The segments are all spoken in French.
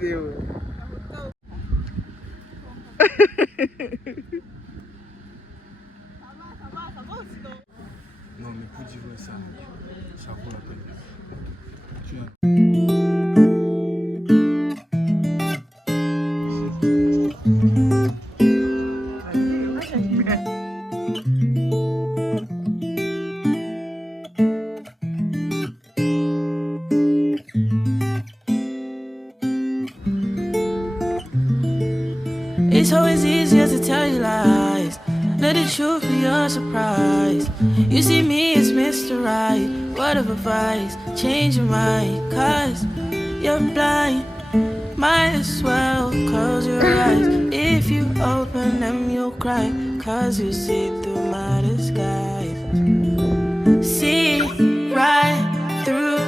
vidéo. Non, mais pour dire ça vaut la peine. It's always easier to tell you lies. Let the truth be your surprise. You see me as Mr. Right. Word of advice, change your mind. Cause you're blind. Might as well close your eyes. If you open them, you'll cry. Cause you see through my disguise. See right through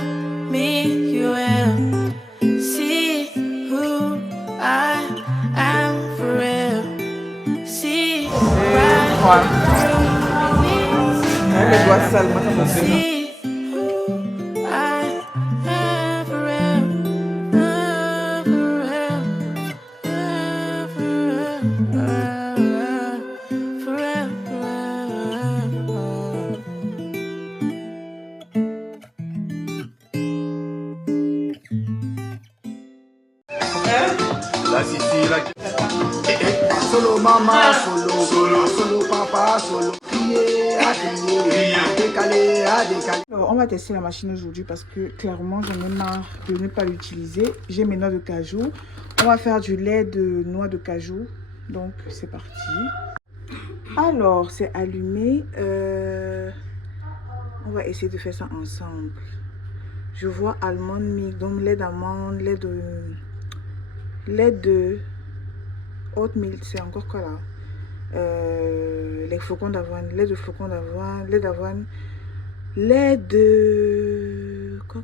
me, you will. See who I am for real. See right through me. Les doigts sales, moi ça me fait. See who I am for real. For real. Là, c'est là. Solo maman, solo papa, solo crier, à crier, décaler, à décaler. Alors, on va tester la machine aujourd'hui parce que clairement j'en ai marre de ne pas l'utiliser. J'ai mes noix de cajou. On va faire du lait de noix de cajou. Donc c'est parti. Alors c'est allumé. On va essayer de faire ça ensemble. Je vois almond milk, donc lait d'amande, lait de haute milk, c'est encore quoi là? Les flocons d'avoine, lait de flocons d'avoine, lait de quoi?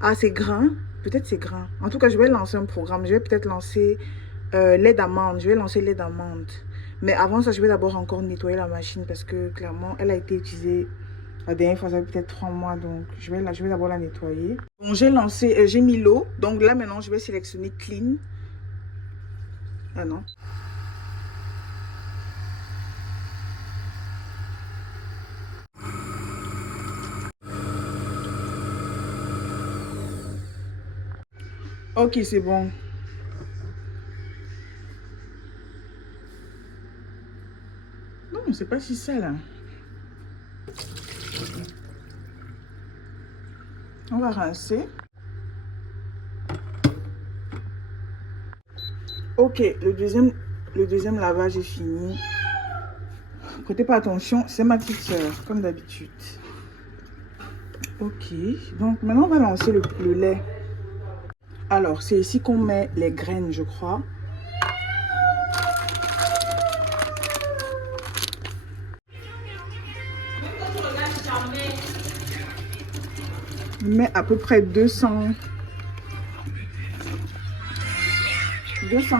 Ah, c'est grain, peut-être c'est grain. En tout cas, je vais lancer un programme. Je vais peut-être lancer lait d'amande. Je vais lancer lait d'amande. Mais avant ça, je vais d'abord encore nettoyer la machine parce que clairement, elle a été utilisée la dernière fois, ça fait peut-être 3 mois. Donc, je vais d'abord la nettoyer. Bon, j'ai mis l'eau. Donc là, maintenant, je vais sélectionner clean. Ah non. Ok, c'est bon. Non, c'est pas si ça là. On va rincer. Ok, le deuxième lavage est fini. Prêtez pas attention, c'est ma petite soeur, comme d'habitude. Ok, donc maintenant on va lancer le lait. Alors, c'est ici qu'on met les graines, je crois. Je mets à peu près 200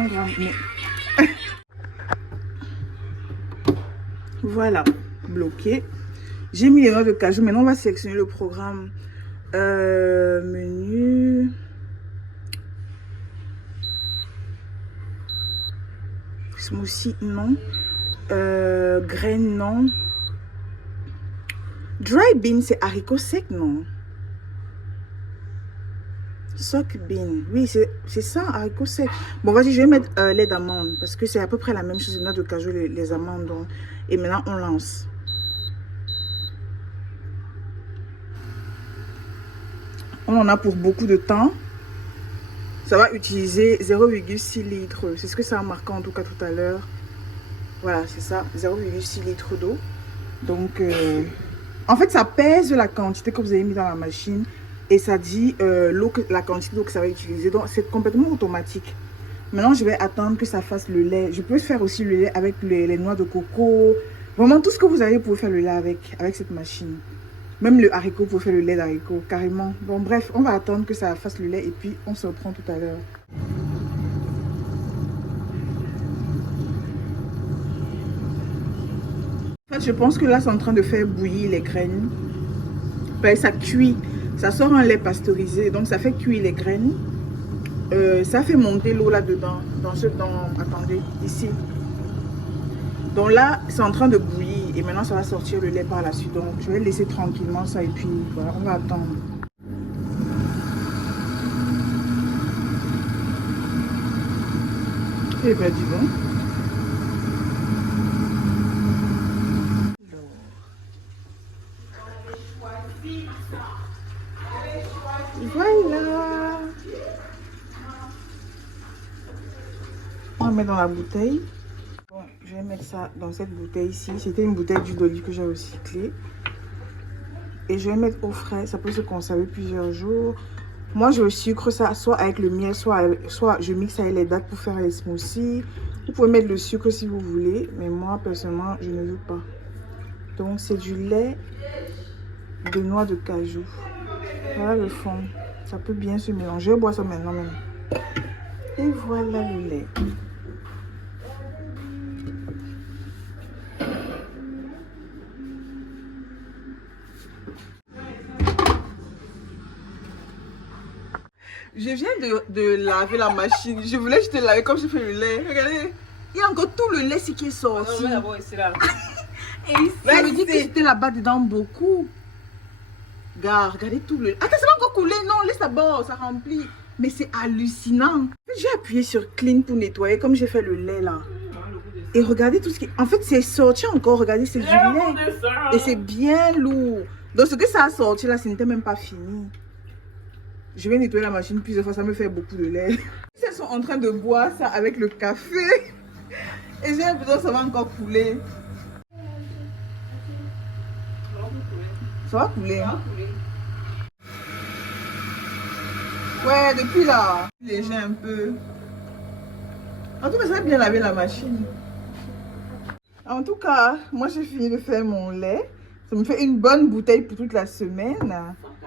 grammes. Mais... Voilà, bloqué. J'ai mis les noix de cajou. Maintenant, on va sélectionner le programme. Menu. Smoothie, non. Graines, non. Dry bean, c'est haricots secs, non. Sock bean, oui, c'est ça, haricots secs. Bon, vas-y, je vais mettre lait d'amande parce que c'est à peu près la même chose, les noix de cajou, les amandes. Donc. Et maintenant, on lance. On en a pour beaucoup de temps. Ça va utiliser 0,6 litres. C'est ce que ça a marqué en tout cas tout à l'heure. Voilà, c'est ça, 0,6 litres d'eau. Donc, en fait, ça pèse la quantité que vous avez mis dans la machine. Et ça dit la quantité d'eau que ça va utiliser. Donc, c'est complètement automatique. Maintenant, je vais attendre que ça fasse le lait. Je peux faire aussi le lait avec les noix de coco. Vraiment, tout ce que vous avez, vous pouvez faire le lait avec cette machine. Même le haricot, vous pouvez faire le lait d'haricot, carrément. Bon, bref, on va attendre que ça fasse le lait et puis on se reprend tout à l'heure. En fait, je pense que là, c'est en train de faire bouillir les graines. Ben, ça cuit. Ça sort un lait pasteurisé, donc ça fait cuire les graines. ça fait monter l'eau là-dedans. Attendez, ici. Donc là, c'est en train de bouillir. Et maintenant, ça va sortir le lait par la suite. Donc, je vais laisser tranquillement ça. Et puis, voilà, on va attendre. Eh ben, dis donc. Voilà. On va mettre dans la bouteille. Bon, je vais mettre ça dans cette bouteille ici. C'était une bouteille d'huile d'olive que j'ai recyclée. Et je vais mettre au frais. Ça peut se conserver plusieurs jours. Moi, je sucre ça soit avec le miel, soit je mixe avec les dattes pour faire les smoothies. Vous pouvez mettre le sucre si vous voulez. Mais moi, personnellement, je ne veux pas. Donc, c'est du lait de noix de cajou. Voilà le fond. Ça peut bien se mélanger. Je vais boire ça maintenant même. Et voilà le lait. Je viens de laver la machine. Je voulais juste laver comme je fais le lait. Regardez. Il y a encore tout le lait qui est sorti. Non, d'abord ici là. Et ça veut dire que j'étais là-bas dedans beaucoup. Regardez tout le lait. Attends, ça va encore couler. Non, laisse d'abord, ça remplit. Mais c'est hallucinant. J'ai appuyé sur clean pour nettoyer comme j'ai fait le lait là. Et regardez tout ce qui... En fait, c'est sorti encore. Regardez, c'est du lait. Et c'est bien lourd. Donc, ce que ça a sorti là, ce n'était même pas fini. Je vais nettoyer la machine plusieurs fois. Ça me fait beaucoup de lait. Ils sont en train de boire ça avec le café. Et j'ai l'impression que ça va encore couler. Ça va couler. Ouais, depuis là, léger un peu. En tout cas, ça va bien laver la machine. En tout cas, moi j'ai fini de faire mon lait. Ça me fait une bonne bouteille pour toute la semaine.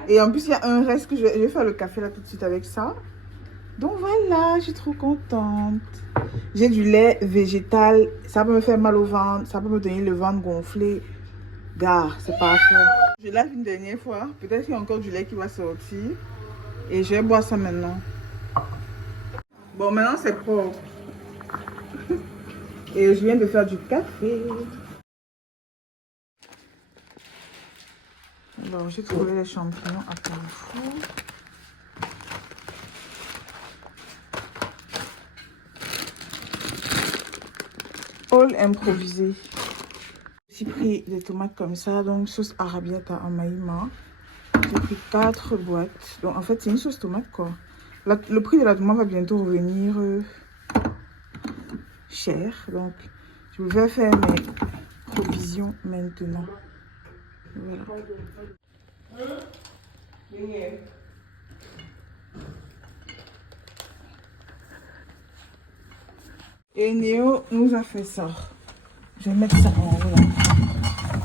Et en plus, il y a un reste que je vais faire le café là tout de suite avec ça. Donc voilà, je suis trop contente. J'ai du lait végétal. Ça peut me faire mal au ventre. Ça peut me donner le ventre gonflé. Gare, c'est parfait. Je lave une dernière fois. Peut-être qu'il y a encore du lait qui va sortir. Et je vais boire ça maintenant. Bon, maintenant c'est propre. Et je viens de faire du café. Alors, j'ai trouvé les champignons à Carrefour. All improvisé. J'ai pris des tomates comme ça, donc sauce arrabbiata en maïma. J'ai pris 4 boîtes. Donc en fait, c'est une sauce tomate quoi. Le prix de la tomate va bientôt revenir cher. Donc je vais faire mes provisions maintenant. Voilà. Et Néo nous a fait ça. Je vais mettre ça en haut là.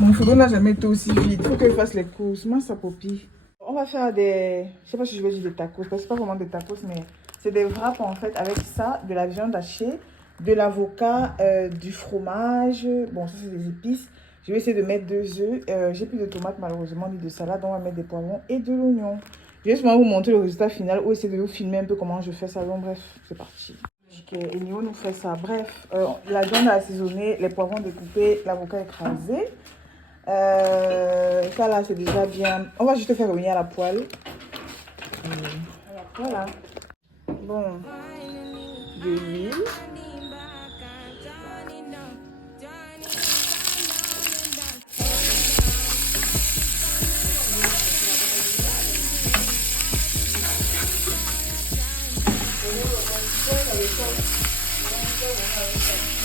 Mon frigo n'a jamais été aussi vide. Il faut que je fasse les courses. Moi, ça popille. On va faire des... Je sais pas si je vais dire des tacos. Parce que c'est pas vraiment des tacos, mais c'est des wraps en fait avec ça, de la viande hachée, de l'avocat, du fromage. Bon, ça c'est des épices. Je vais essayer de mettre 2 œufs. J'ai plus de tomates malheureusement, ni de salade. Donc on va mettre des poivrons et de l'oignon. Je vais juste vous montrer le résultat final ou essayer de vous filmer un peu comment je fais ça. Donc bref, c'est parti. Et Nio nous fait ça. Bref, la viande assaisonnée, les poivrons découpés, l'avocat écrasé. Ça là, c'est déjà bien. On va juste faire revenir à la poêle. Voilà. Bon. De l'huile.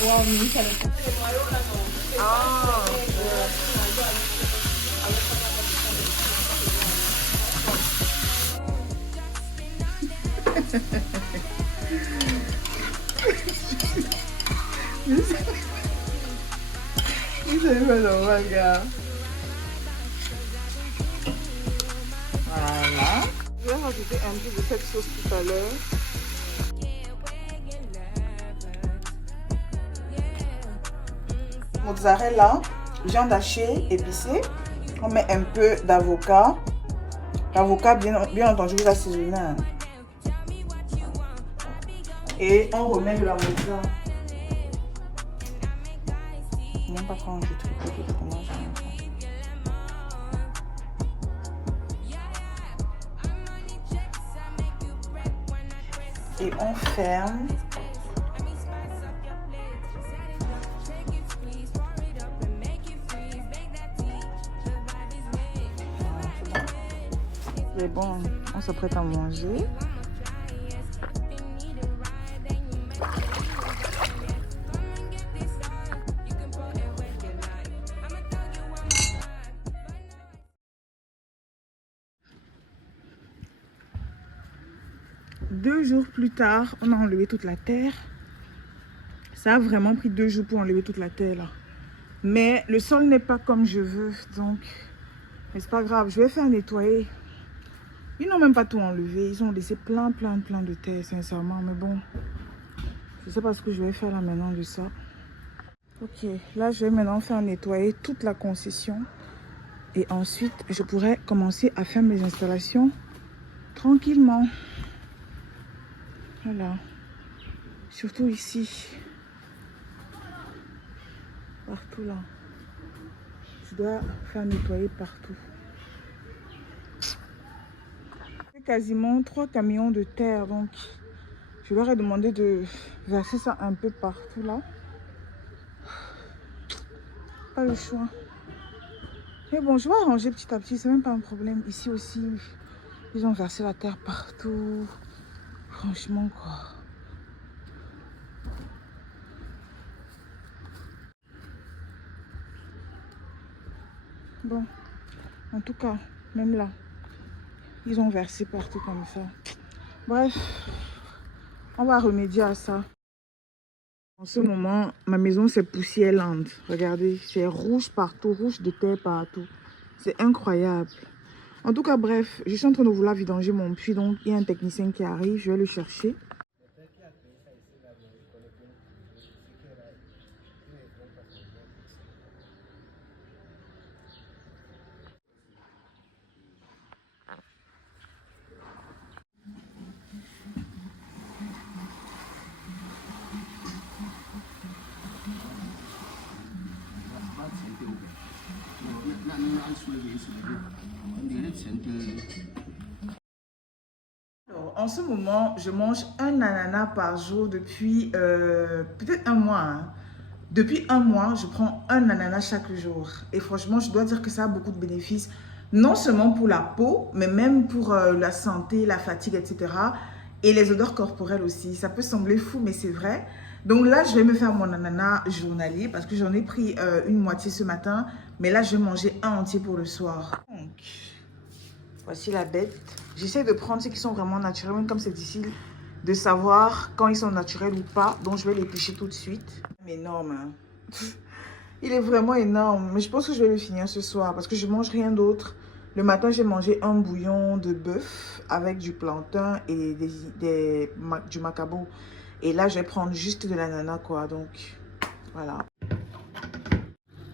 Wow, c'est pas normal, gars. Voilà. Je vais rajouter un peu de cette sauce tout à l'heure. Mozzarella, viande hachée, épicée. On met un peu d'avocat. L'avocat, bien entendu, vous assaisonnez. Et on remet de la mozza. Même pas quand je tripote de fromage. Et on ferme. C'est bon, on s'apprête à manger. Deux jours plus tard, on a enlevé toute la terre. Ça a vraiment pris 2 jours pour enlever toute la terre là. Mais le sol n'est pas comme je veux, donc mais c'est pas grave, je vais faire nettoyer. Ils n'ont même pas tout enlevé, ils ont laissé plein de terre sincèrement, mais bon, je sais pas ce que je vais faire là maintenant de ça. Ok, là je vais maintenant faire nettoyer toute la concession et ensuite je pourrai commencer à faire mes installations tranquillement. Voilà, surtout ici, partout là. Je dois faire nettoyer partout. C'est quasiment 3 camions de terre, donc je leur ai demandé de verser ça un peu partout là. Pas le choix. Mais bon, je vais arranger petit à petit, c'est même pas un problème. Ici aussi, ils ont versé la terre partout. Franchement quoi. Bon, en tout cas, même là, ils ont versé partout comme ça. Bref, on va remédier à ça. En ce moment, ma maison c'est poussière-lente. Regardez, c'est rouge partout, rouge de terre partout. C'est incroyable. En tout cas, bref, je suis en train de vouloir vidanger mon puits. Donc, il y a un technicien qui arrive, je vais le chercher. Alors, en ce moment, je mange un ananas par jour depuis peut-être un mois. Hein. Depuis un mois, je prends un ananas chaque jour. Et franchement, je dois dire que ça a beaucoup de bénéfices. Non seulement pour la peau, mais même pour la santé, la fatigue, etc. Et les odeurs corporelles aussi. Ça peut sembler fou, mais c'est vrai. Donc là, je vais me faire mon ananas journalier parce que j'en ai pris une moitié ce matin. Mais là, je vais manger un entier pour le soir. Donc, voici la bête. J'essaie de prendre ceux qui sont vraiment naturels, même comme c'est difficile de savoir quand ils sont naturels ou pas. Donc, je vais l'éplucher tout de suite. Énorme, hein. Il est vraiment énorme. Mais je pense que je vais le finir ce soir parce que je mange rien d'autre. Le matin, j'ai mangé un bouillon de bœuf avec du plantain et du macabo. Et là, je vais prendre juste de l'ananas, quoi. Donc, voilà.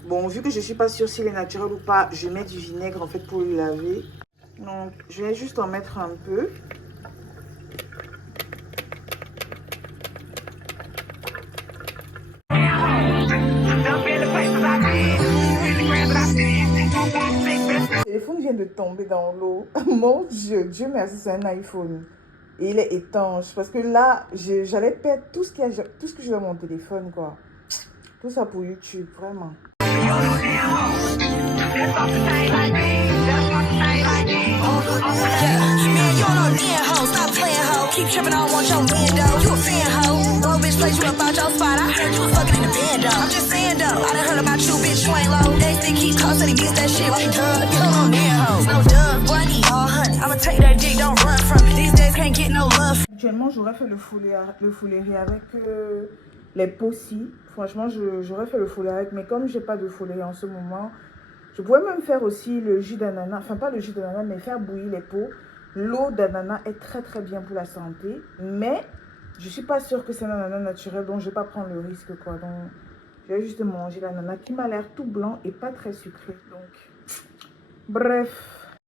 Bon, vu que je ne suis pas sûre s'il est naturel ou pas, je mets du vinaigre, en fait, pour le laver. Donc, je vais juste en mettre un peu. Le téléphone vient de tomber dans l'eau. Mon Dieu, Dieu merci, c'est un iPhone. Et il est étanche. Parce que là, j'allais perdre tout ce que j'ai dans mon téléphone, quoi. Tout ça pour YouTube, vraiment. Actuellement, j'aurais fait le foulerie avec les pots-ci. Franchement, j'aurais fait le foulerie avec, mais comme j'ai pas de foulerie en ce moment, je pourrais même faire aussi le jus d'ananas, enfin pas le jus d'ananas, mais faire bouillir les pots. L'eau d'ananas est très bien pour la santé, mais je suis pas sûre que c'est un ananas naturel, donc je vais pas prendre le risque, quoi. Donc, je vais juste manger l'ananas qui m'a l'air tout blanc et pas très sucré, donc bref.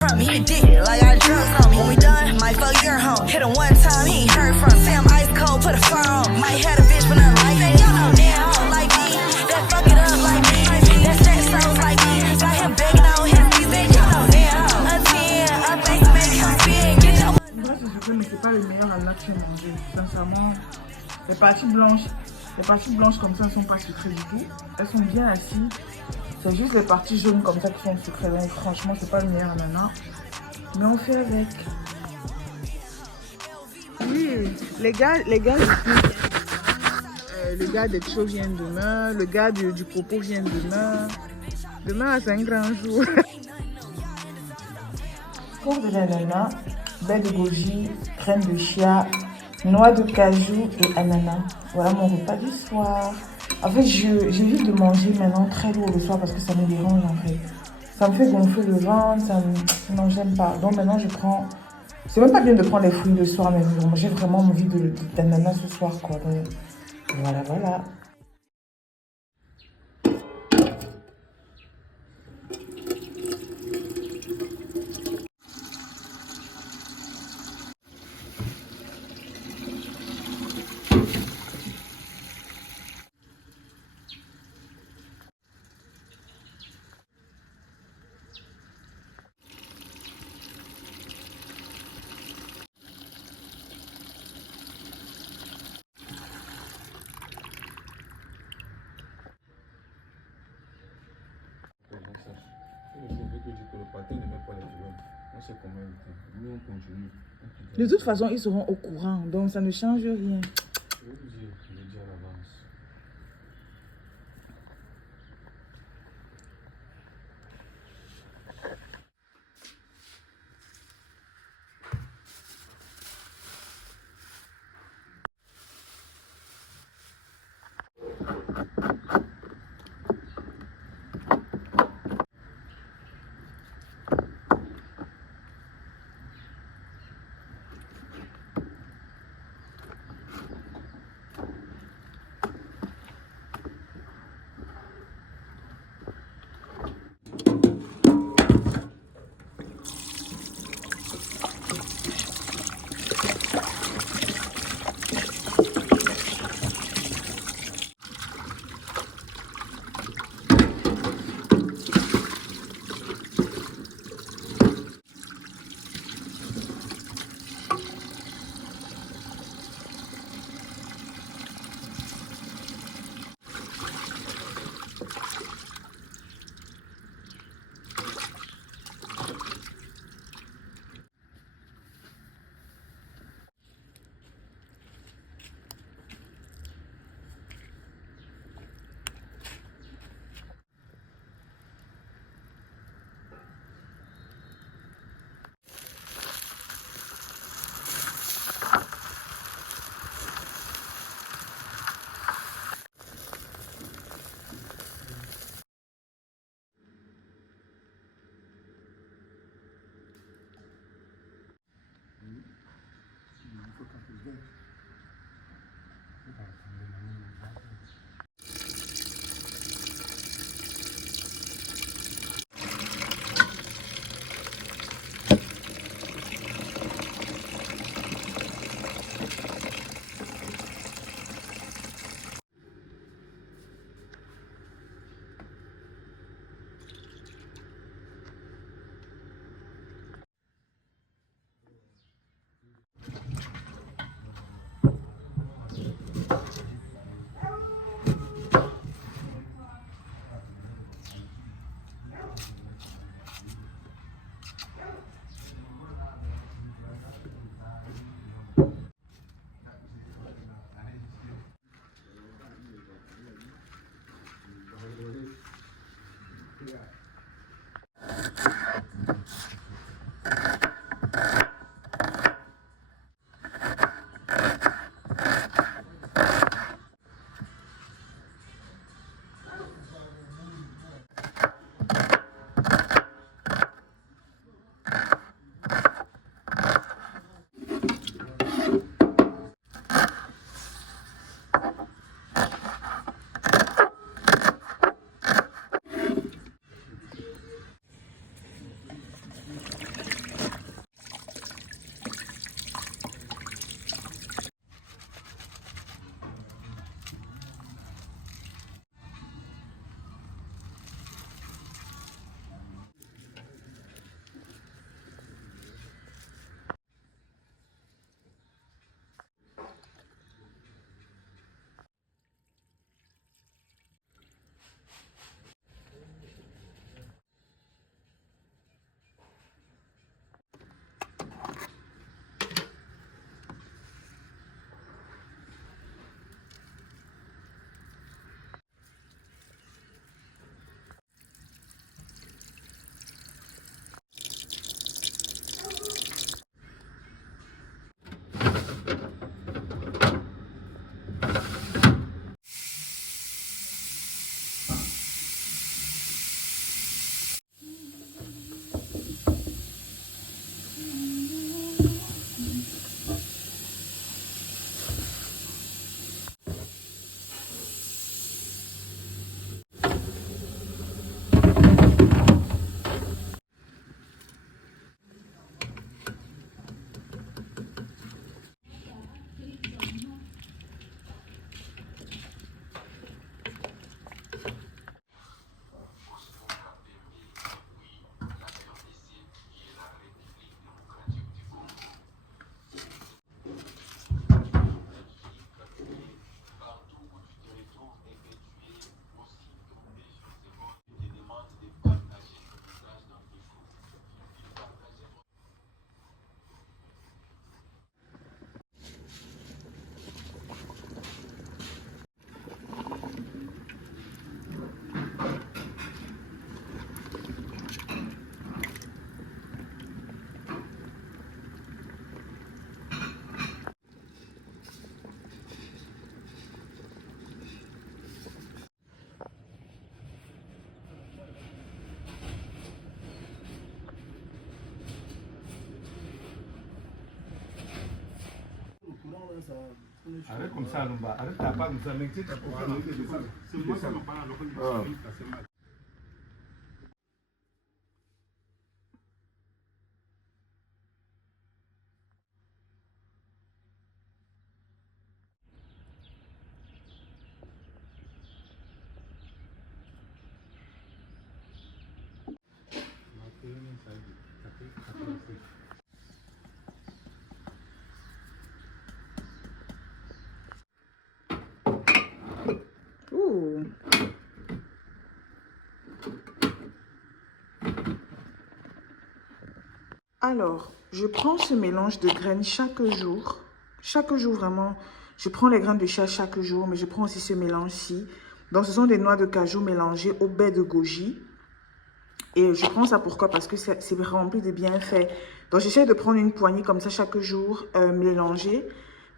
from me. He addicted like I drugs on me. When we done, might fuck your home. Hit him one time, he ain't heard from. Say I'm ice cold, put a fur on. Might had a bitch, but not like that. Y'all know damn hoe like me. That fuck it up like me. That sex souls like me. Got him begging on his knees, bitch. Y'all know damn hoe. A 10, a face make him spin. Get your Moi, c'est sûr, mais c'est pas les meilleurs ananas que j'ai mangé. Sincèrement, les parties blanches comme ça ne sont pas sucrées du tout. Elles sont bien acides. C'est juste les parties jaunes comme ça qui sont sucrées. Donc franchement, c'est pas le meilleur ananas. Mais on fait avec. Oui, les gars le gars des Cho vient demain. Le gars du Popo vient demain. Demain, c'est un grand jour. Cours de l'ananas, baie de goji, crème de chia, noix de cajou et ananas. Voilà mon repas du soir. En fait, j'évite de manger maintenant très lourd le soir parce que ça me dérange en fait. Ça me fait gonfler le ventre, non, j'aime pas. Donc maintenant, je prends... C'est même pas bien de prendre les fruits le soir, mais j'ai vraiment envie d'ananas ce soir, quoi. Donc, voilà. Le patin ne met pas les violons. On sait comment éviter. Nous, on continue. De toute façon, ils seront au courant, donc ça ne change rien. Je vais vous dire à l'avance. Arrête comme ça, Lumba. Arrête ta part comme ça, mec. Tu sais, t'as pas fait de ça. C'est moi ça me parle alors que je me suis mal. Ouh. Alors, je prends ce mélange de graines chaque jour. Chaque jour, vraiment. Je prends les graines de chia chaque jour, mais je prends aussi ce mélange-ci. Donc, ce sont des noix de cajou mélangées au baie de goji. Et je prends ça pourquoi? Parce que c'est rempli de bienfaits. Donc, j'essaie de prendre une poignée comme ça chaque jour, mélangée.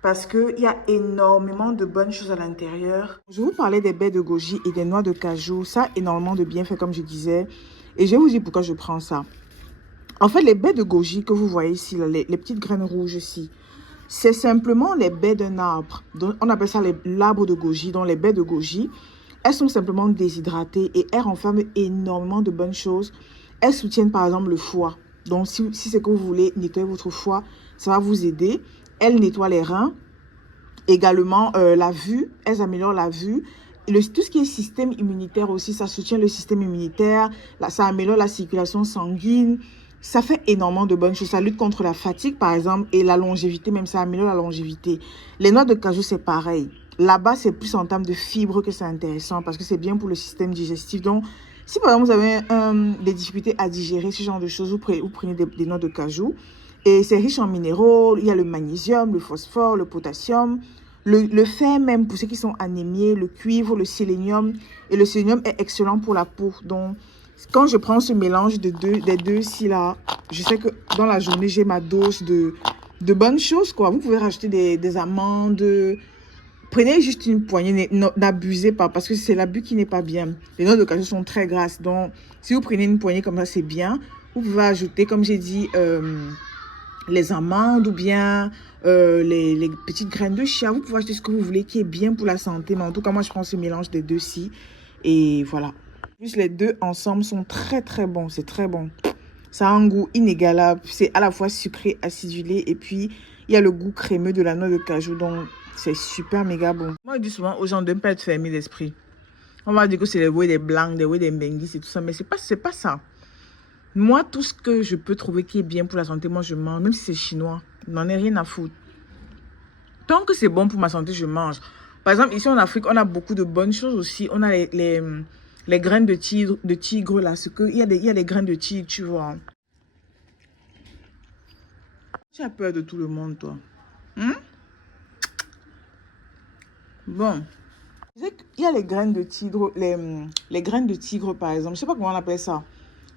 Parce qu'il y a énormément de bonnes choses à l'intérieur. Je vous parlais des baies de goji et des noix de cajou. Ça a énormément de bienfaits, comme je disais. Et je vais vous dire pourquoi je prends ça. En fait, les baies de goji que vous voyez ici, là, les petites graines rouges ici, c'est simplement les baies d'un arbre. Donc, on appelle ça l'arbre de goji. Donc, les baies de goji, elles sont simplement déshydratées et elles renferment énormément de bonnes choses. Elles soutiennent par exemple le foie. Donc, si c'est que vous voulez nettoyer votre foie, ça va vous aider. Elles nettoient les reins. Également, la vue. Elles améliorent la vue. Tout ce qui est système immunitaire aussi, ça soutient le système immunitaire. Ça améliore la circulation sanguine. Ça fait énormément de bonnes choses. Ça lutte contre la fatigue, par exemple, et la longévité, même ça améliore la longévité. Les noix de cajou, c'est pareil. Là-bas, c'est plus en termes de fibres que c'est intéressant parce que c'est bien pour le système digestif. Donc, si par exemple, vous avez des difficultés à digérer ce genre de choses, vous prenez des noix de cajou. Et c'est riche en minéraux. Il y a le magnésium, le phosphore, le potassium, le fer même pour ceux qui sont anémiés, le cuivre, le sélénium. Et le sélénium est excellent pour la peau. Donc, quand je prends ce mélange des deux ici là, je sais que dans la journée, j'ai ma dose de bonnes choses, quoi. Vous pouvez rajouter des amandes. Prenez juste une poignée, n'abusez pas, parce que c'est l'abus qui n'est pas bien. Les noix de cajou sont très grasses, donc si vous prenez une poignée comme ça, c'est bien. Vous pouvez ajouter, comme j'ai dit, les amandes ou bien les petites graines de chia. Vous pouvez acheter ce que vous voulez qui est bien pour la santé. Mais en tout cas, moi, je prends ce mélange des deux-ci. Et voilà. Plus les deux ensemble sont très, très bons. C'est très bon. Ça a un goût inégalable. C'est à la fois sucré, acidulé. Et puis, il y a le goût crémeux de la noix de cajou. Donc, c'est super méga bon. Moi, je dis souvent aux gens de ne pas être fermés d'esprit. On va dire que c'est les voix des blancs, des voix des benguis et tout ça. Mais c'est pas ça. Moi, tout ce que je peux trouver qui est bien pour la santé, moi, je mange. Même si c'est chinois, je n'en ai rien à foutre. Tant que c'est bon pour ma santé, je mange. Par exemple, ici en Afrique, on a beaucoup de bonnes choses aussi. On a les graines de tigre là. Il y a les graines de tigre, tu vois. Tu as peur de tout le monde, toi. Bon. Il y a les graines de tigre, les graines de tigre, par exemple. Je ne sais pas comment on appelle ça.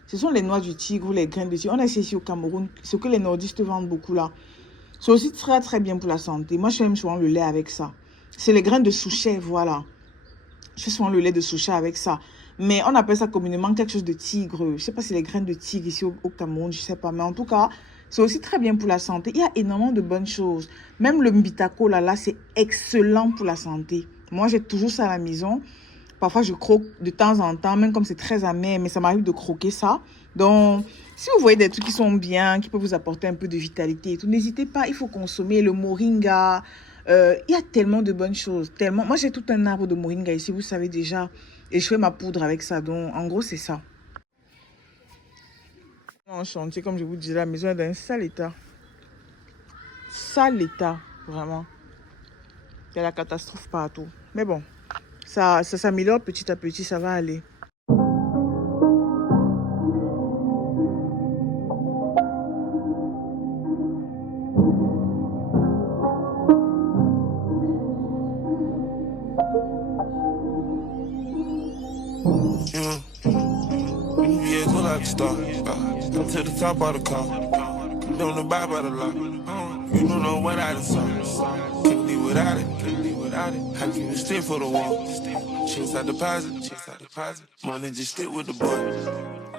Ce sont les noix du tigre ou les graines de tigre. On a essayé ici au Cameroun. Ce que les nordistes vendent beaucoup là. C'est aussi très, très bien pour la santé. Moi, je fais même souvent le lait avec ça. C'est les graines de souchet, voilà. Je fais souvent le lait de souchet avec ça. Mais on appelle ça communément quelque chose de tigre. Je ne sais pas si c'est les graines de tigre ici au Cameroun, je ne sais pas. Mais en tout cas, c'est aussi très bien pour la santé. Il y a énormément de bonnes choses. Même le mbitako, là, c'est excellent pour la santé. Moi, j'ai toujours ça à la maison. Parfois, je croque de temps en temps, même comme c'est très amer, mais ça m'arrive de croquer ça. Donc, si vous voyez des trucs qui sont bien, qui peuvent vous apporter un peu de vitalité et tout, n'hésitez pas, il faut consommer le moringa. Il y a tellement de bonnes choses, tellement. Moi, j'ai tout un arbre de moringa ici, vous savez déjà. Et je fais ma poudre avec ça. Donc, en gros, c'est ça. En chantier, comme je vous disais, la maison est dans un sale état. Sale état, vraiment. Il y a la catastrophe partout. Mais bon. Ça s'améliore petit à petit, ça va aller. To the top of the car, don't abide by the law. You don't know what I done saw. Couldn't live without it. How can you stay for the wall? Chase out deposit. Money just stick with the boy.